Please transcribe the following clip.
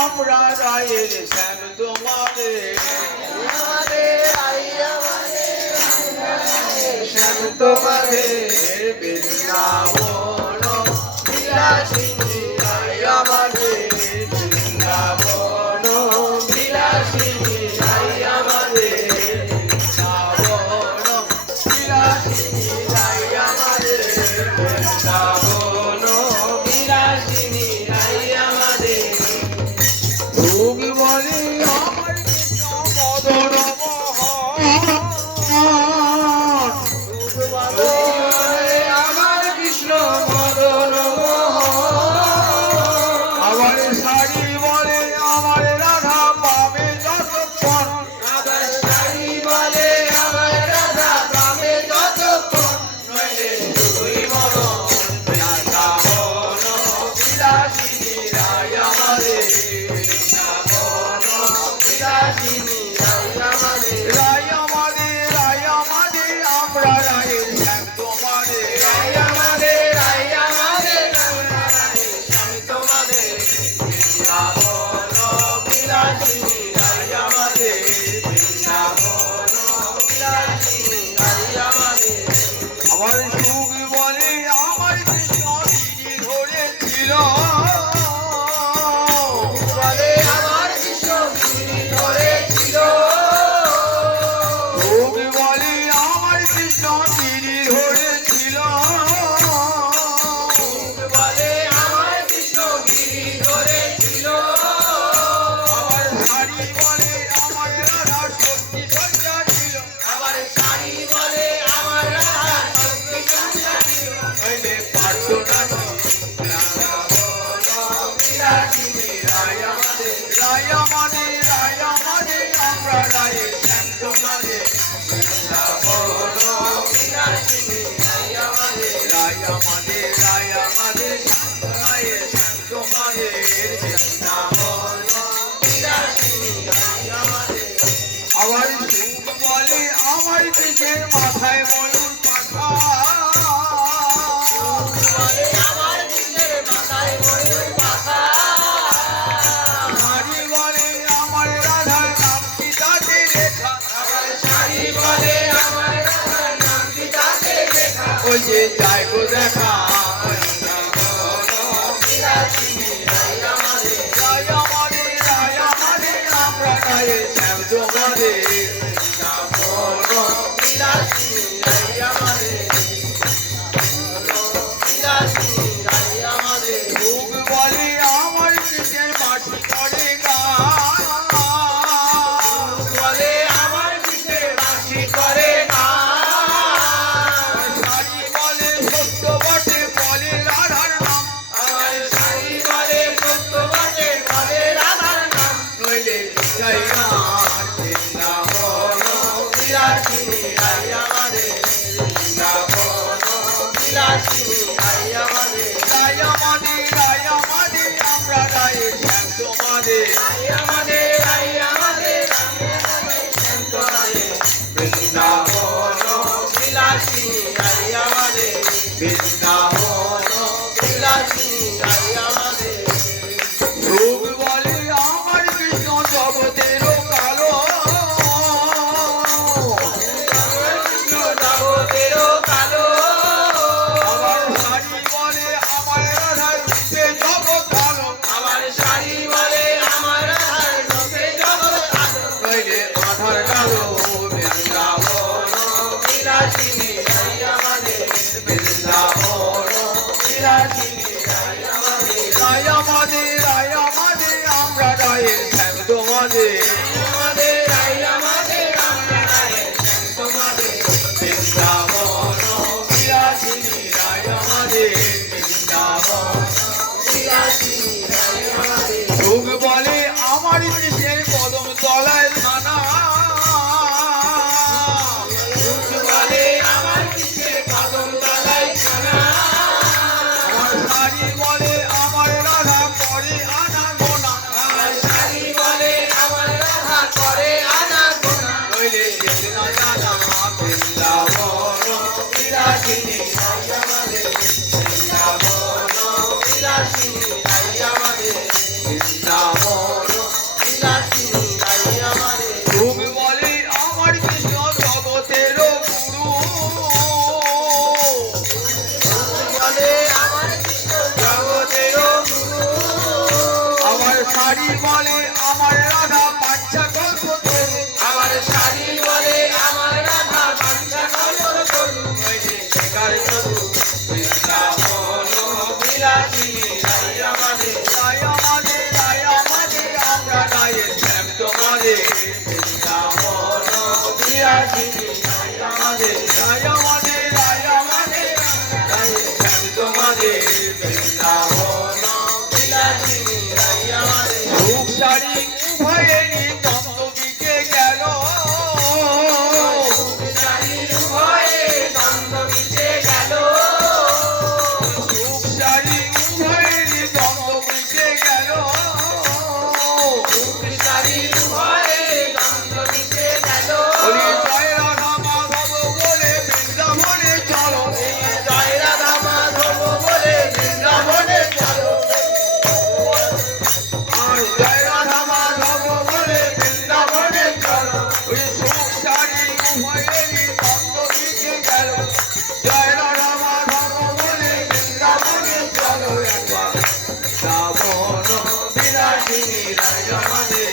আমরা রায়ের শ্যাম তোমাদের শ্যাম তোমাদের বৃন্দাবন বিলাসিনী রায় আমাদের বৃন্দাবন বিলাসিনী রায় আমাদের বৃন্দাবন বিলাসিনী রায় আমাদের বৃন্দাবন বিলাসিনী রায় আমাদের যোগ বলে আমার কৃষ্ণ মদন মোহন যোগ বলে আমার কৃষ্ণ মদন মোহন আবার শাড়ি বলে আমার রাধা পাবে যতক্ষণ আবার শাড়ি বলে আমার রাধা পাবে যতক্ষণ নইলে তুই মদন বৃন্দাবন বিলাসিনী রায় আমাদের রায় আমাদের আমরা রায়ের শ্যাম তোমাদের রায় আমাদের শ্যাম তোমাদের বৃন্দাবন বিলাসিনী রায় আমাদের বৃন্দাবন বিলাসিনী রায় আমাদের আমার সুখ বলে আমার কৃষ্ণ গিরি ধরেছিল বলে আমার কৃষ্ণ গিরি ধরেছিল আবার সুখ বলে আমার দেশের মাথায় ময়ূর পাখা বলে আমার দেশের মাথায় ময়ূর পাখা শাড়ি বলে আমার রাধার নাম গীতাতে লেখা আবার শাড়ি বলে আমার রাধার নাম গীতাতে লেখা ওই যে যাই গো দেখা বিলাসিনী রায় আমাদের আমরা রায়ের শ্যাম তোমাদের বৃন্দাবন বিলাসিনী রায় আমাদের বিলাসিনী রায় আমাদের যোগ বলে আমার কৃষ্ণের বাঁশি করে গান বলে আমার কৃষ্ণের বাঁশি করে গান শাড়ি বলে সত্য বটে বলে রাধার নাম আমার শাড়ি বলে সত্য বটে বলে রাধার নাম নইলে জয় বৃন্দাবন বিলাসিনী রায় আমাদের বৃন্দাবন বিলাসিনী রায় আমাদের আমরা রায়ের শ্যাম তোমাদের শ্যাম তোমাদের বৃন্দাবন বিলাসিনী রায় আমাদের বৃন্দাবন বিলাসিনী রায় আমাদের যোগ বলে আমার কৃষ্ণ জগতেরও কালো কৃষ্ণ জগতেরও কালো আমার শাড়ি বলে আমার রাধার রূপে জগৎ ভালো আমার শাড়ি বলে আমার রাধার রূপে জগৎ ভালো নইলে আধার কালো বৃন্দাবন বিলাসিনী রায় আমাদের বৃন্দাবন বিলাসিনী রায় আমাদের আমরা রায়ের শ্যাম তোমাদের বৃন্দাবন বিলাসিনী রায় আমাদের বৃন্দাবন বিলাসিনী রায় আমাদের যোগ বলে আমার কৃষ্ণের কদম তলায় থানা যোগ বলে আমার কৃষ্ণের কদম তলায় থানা আমার শাড়ি বলে আমার রাধা করে আনা গোনা আমার শাড়ি বলে আমার রাধা করে আনা গোনা নইলে যেতে না জানা বৃন্দাবন বিলাসিনী রায় আমাদের শাড়ি বলে আমার রাধা বাচ্চা গল্প তরু আমার শাড়ি বলে আমার রাধা বাঞ্ছা কল্পনা তরু বেকার তরু বৃন্দাবন বিলাসিনী রাই আমাদের রায় আমাদের আমরা গায়ে শ্যাম তোমাদের বৃন্দাবন বিলাসিনী রাই আমাদের রায় আমাদের রাই শ্যাম তোমাদের বৃন্দাবন বিলাসিনী রাই আমাদের রূপ শাড়ি উভয়েরই দ্বন্দ্ব মিটে গেল শাড়ি ভয়ে দ্বন্দ্ব মিটে গেল রূপ শাড়ি উভয়েরই দ্বন্দ্ব মিটে গেল শাড়ি ভয়ে দ্বন্দ্ব মিটে গেল বলি জয় রাধা মাধব বলে বৃন্দাবনে চলো জয় রাধা মাধব বলে বৃন্দাবনে চলো আর জয় রাধা মাধব বলে বৃন্দাবনে চলো ওই রূপ শাড়ি উভয়েরই দ্বন্দ্ব মিটে গেল জয় রাধা মাধব বলে বৃন্দাবনে চলো একবার শ্রাবণ বিলাসিনী রায় আমাদের